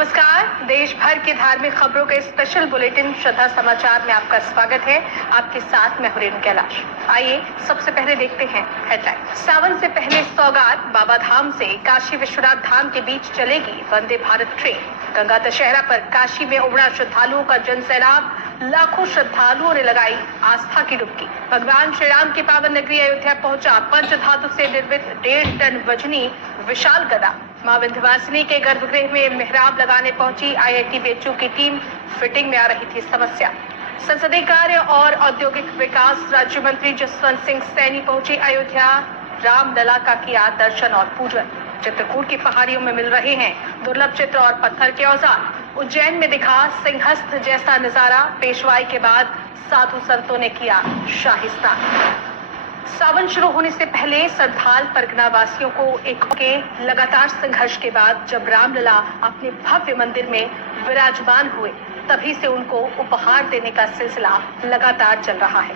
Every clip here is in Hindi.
नमस्कार। देश भर की धार्मिक खबरों के स्पेशल बुलेटिन श्रद्धा समाचार में आपका स्वागत है। आपके साथ मैं हुरैन कैलाश। आइए सबसे पहले देखते हैं हेडलाइन। सावन से पहले सौगात बाबा धाम से काशी विश्वनाथ धाम के बीच चलेगी वंदे भारत ट्रेन। गंगा दशहरा पर काशी में उमड़ा श्रद्धालुओं का जनसैलाब। लाखों श्रद्धालुओं ने लगाई आस्था की डुबकी। भगवान श्री राम की पावन नगरी अयोध्या पहुंचा पंच धातु से निर्मित 1.5 टन वजनी विशाल गदा। मां विंध्यवासिनी के गर्भगृह में मेहराब लगाने पहुंची आईआईटी बेचू की टीम। फिटिंग में आ रही थी समस्या। संसदीय कार्य और औद्योगिक विकास राज्य मंत्री जसवंत सिंह सैनी पहुंचे अयोध्या। रामलला का किया दर्शन और पूजन। चित्रकूट की पहाड़ियों में मिल रहे हैं दुर्लभ चित्र और पत्थर के औजार। उज्जैन में दिखा सिंहस्थ जैसा नजारा। पेशवाई के बाद साधु संतों ने किया शाही स्नान। सावन शुरू होने से पहले संथाल परगना वासियों को एक के लगातार संघर्ष के बाद जब रामलला अपने भव्य मंदिर में विराजमान हुए, तभी से उनको उपहार देने का सिलसिला लगातार चल रहा है।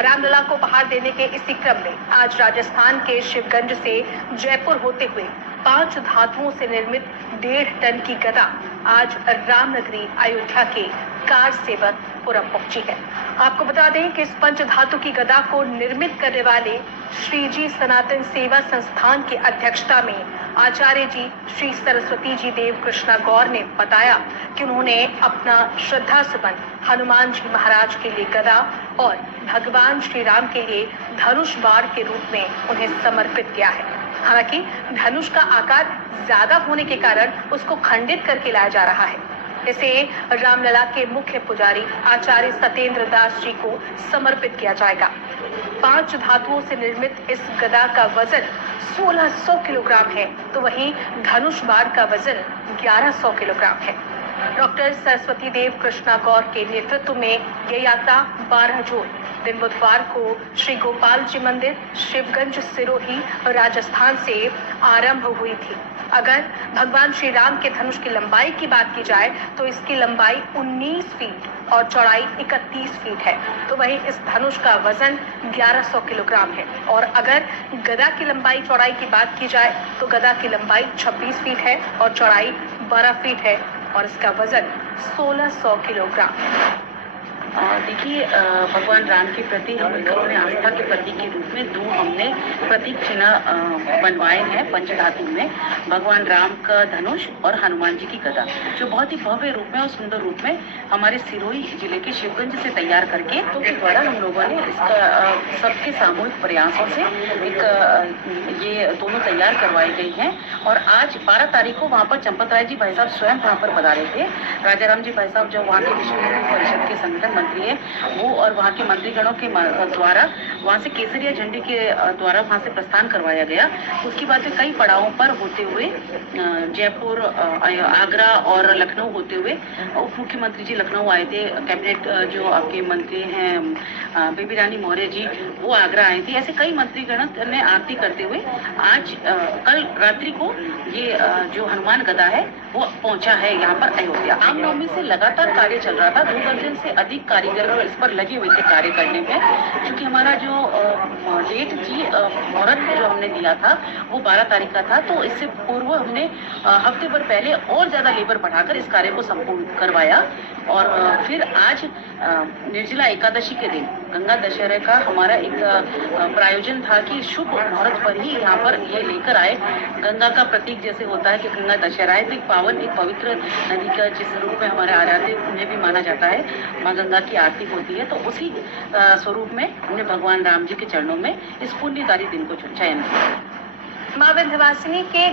रामलला को उपहार देने के इसी क्रम में आज राजस्थान के शिवगंज से जयपुर होते हुए 5 धातुओं से निर्मित 1.5 टन की गदा आज रामनगरी अयोध्या के कार सेवकपुरम पहुंची है। आपको बता दें कि इस पंच धातु की गदा को निर्मित करने वाले श्री जी सनातन सेवा संस्थान की अध्यक्षता में आचार्य जी श्री सरस्वती जी देव कृष्णा गौर ने बताया कि उन्होंने अपना श्रद्धा सुमन हनुमान जी महाराज के लिए गदा और भगवान श्री राम के लिए धनुष बाण के रूप में उन्हें समर्पित किया है। हालांकि धनुष का आकार ज्यादा होने के कारण उसको खंडित करके लाया जा रहा है। इसे रामलला के मुख्य पुजारी आचार्य सत्येंद्र दास जी को समर्पित किया जाएगा। 5 धातुओं से निर्मित इस गदा का वजन 1600 किलोग्राम है, तो वहीं धनुष बाण का वजन 1100 किलोग्राम है। डॉक्टर सरस्वती देव कृष्णा गौर के नेतृत्व में यह यात्रा 12 जून दिन बुधवार को श्री गोपाल जी मंदिर शिवगंज सिरोही राजस्थान से आरंभ हुई थी। अगर भगवान श्री राम के धनुष की लंबाई की बात की जाए तो इसकी लंबाई 19 फीट और चौड़ाई 31 फीट है, तो वहीं इस धनुष का वजन 1100 किलोग्राम है। और अगर गदा की लंबाई चौड़ाई की बात की जाए तो गदा की लंबाई 26 फीट है और चौड़ाई 12 फीट है और इसका वजन 1600 किलोग्राम है। देखिए, भगवान राम के प्रति हम अपने आस्था के प्रतीक के रूप में 2 हमने प्रतीक चिन्ह बनवाए हैं पंचधातु में। भगवान राम का धनुष और हनुमान जी की गदा, जो बहुत ही भव्य रूप में और सुंदर रूप में हमारे सिरोही जिले के शिवगंज से तैयार करके तो के द्वारा हम लोगों ने इसका सबके सामूहिक प्रयासों से एक ये दोनों तैयार करवाई गई हैं। और आज 12 तारीख को वहाँ पर चंपत राय जी भाई साहब स्वयं वहाँ पर पधारे थे। राजा राम जी भाई साहब जो वहाँ के विश्व हिंदू परिषद के संगठन मंत्री है, वो और वहाँ के मंत्रीगणों के द्वारा वहाँ से केसरिया झंडे के द्वारा वहाँ से प्रस्थान करवाया गया। उसके बाद कई पड़ावों पर होते हुए जयपुर, आगरा और लखनऊ होते हुए उप मुख्यमंत्री जी लखनऊ आए थे। कैबिनेट जो आपके मंत्री हैं बेबी रानी मौर्य जी, वो आगरा आए थे। ऐसे कई मंत्रीगण ने आरती करते हुए आज कल रात्रि को ये जो हनुमान गदा है वो पहुंचा है यहाँ पर अयोध्या। रामनवमी से लगातार कार्य चल रहा था। 2 दर्जन से अधिक कारीगर इस पर लगे हुए थे कार्य करने में, क्योंकि हमारा जो डेट थी मुहूर्त जो हमने दिया था वो 12 तारीख का था। तो इससे पूर्व हमने हफ्ते भर पहले और ज्यादा लेबर बढ़ाकर इस कार्य को संपूर्ण करवाया। और फिर आज निर्जला एकादशी के दिन गंगा दशहरे का हमारा एक प्रायोजन था कि शुभ मुहूर्त पर ही यहाँ पर ये लेकर आए। गंगा का प्रतीक जैसे होता है कि गंगा दशहरा है, तो एक पावन एक पवित्र नदी का जिस रूप में हमारे आराध्य उन्हें भी माना जाता है, माँ गंगा की आरती होती है। तो उसी स्वरूप में हमने भगवान राम जी के चरणों में इस पुण्यकारी दिन को चयन किया। मां विंध्यवासिनी के